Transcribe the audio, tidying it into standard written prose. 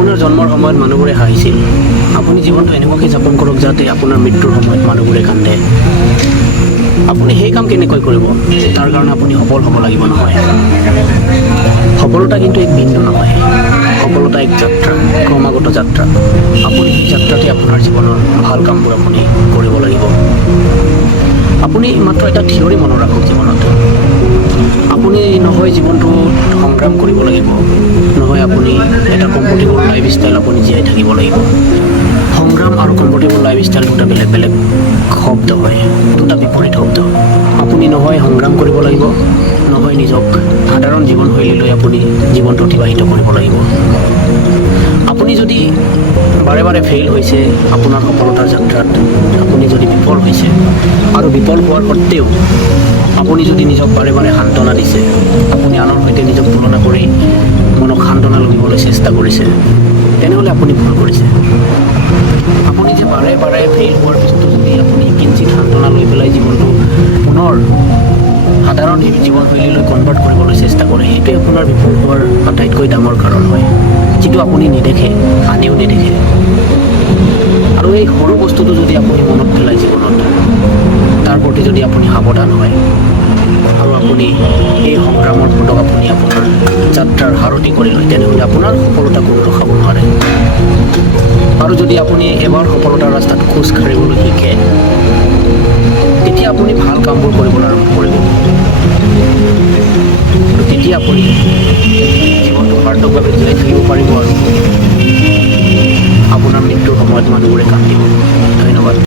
আপোনাৰ জন্মৰ সময়ত মানুহবোৰে হাঁহিছিল। আপুনি জীৱনটো এনেকুৱাকৈ যাপন কৰক যাতে আপোনাৰ মৃত্যুৰ সময়ত মানুহবোৰে কান্দে। আপুনি সেই কাম কেনেকৈ কৰিব? তাৰ কাৰণে আপুনি সফল হ'ব লাগিব নহয়। সফলতা কিন্তু এক বিন্দু নহয়, সফলতা এক যাত্ৰা, ক্ৰমাগত যাত্ৰা। আপুনি সেই যাত্ৰাতে আপোনাৰ জীৱনৰ ভাল কামবোৰ আপুনি কৰিব লাগিব। আপুনি মাত্ৰ এটা থিয়ৰী মনত ৰাখক জীৱনত। আপুনি নহয় জীৱনটো সংগ্ৰাম কৰিব লাগিব, নহয় আপুনি এটা কমফৰ্টেবল লাইফষ্টাইল আপুনি জীয়াই থাকিব লাগিব। সংগ্ৰাম আৰু কমফৰ্টেবল লাইফষ্টাইল দুটা বেলেগ বেলেগ শব্দ হয়, দুটা বিপৰীত শব্দ। আপুনি নহয় সংগ্ৰাম কৰিব লাগিব, নহয় নিজক সাধাৰণ জীৱনশৈলী লৈ আপুনি জীৱনটো অতিবাহিত কৰিব লাগিব। আপুনি যদি বাৰে বাৰে ফেইল হৈছে আপোনাৰ সফলতাৰ যাত্ৰাত, আপুনি যদি বিফল হৈছে আৰু বিফল হোৱাৰ সত্ত্বেও আপুনি যদি নিজক বাৰে বাৰে সান্তনা দিছে, আপুনি আনৰ সৈতে নিজক তুলনা কৰি মনক সান্তনা লভিবলৈ চেষ্টা কৰিছে, তেনেহ'লে আপুনি ভুল কৰিছে। আপুনি যে বাৰে বাৰে ফেইল হোৱাৰ পিছতো যদি আপুনি কিঞ্চিত সান্তনা লৈ পেলাই জীৱনটো পুনৰ সাধাৰণ জীৱনশৈলীলৈ কনভাৰ্ট কৰিবলৈ চেষ্টা কৰে, সেইটোৱে আপোনাৰ বিফল হোৱাৰ আটাইতকৈ ডাঙৰ কাৰণ হয়, যিটো আপুনি নেদেখে, আনেও নেদেখে। আৰু এই সৰু বস্তুটো যদি আপুনি মনত পেলাই জীৱনত, তাৰ প্ৰতি যদি আপুনি সাৱধান হয় আৰু আপুনি এই সংগ্ৰামৰ পদক আপুনি আপোনাৰ যাত্ৰাৰ সাৰথি কৰি লয়, তেনেহ'লে আপোনাৰ সফলতা কোনো ৰখাব নোৱাৰে। আৰু যদি আপুনি এবাৰ সফলতাৰ ৰাস্তাত খোজ কাঢ়িবলৈ শিকে,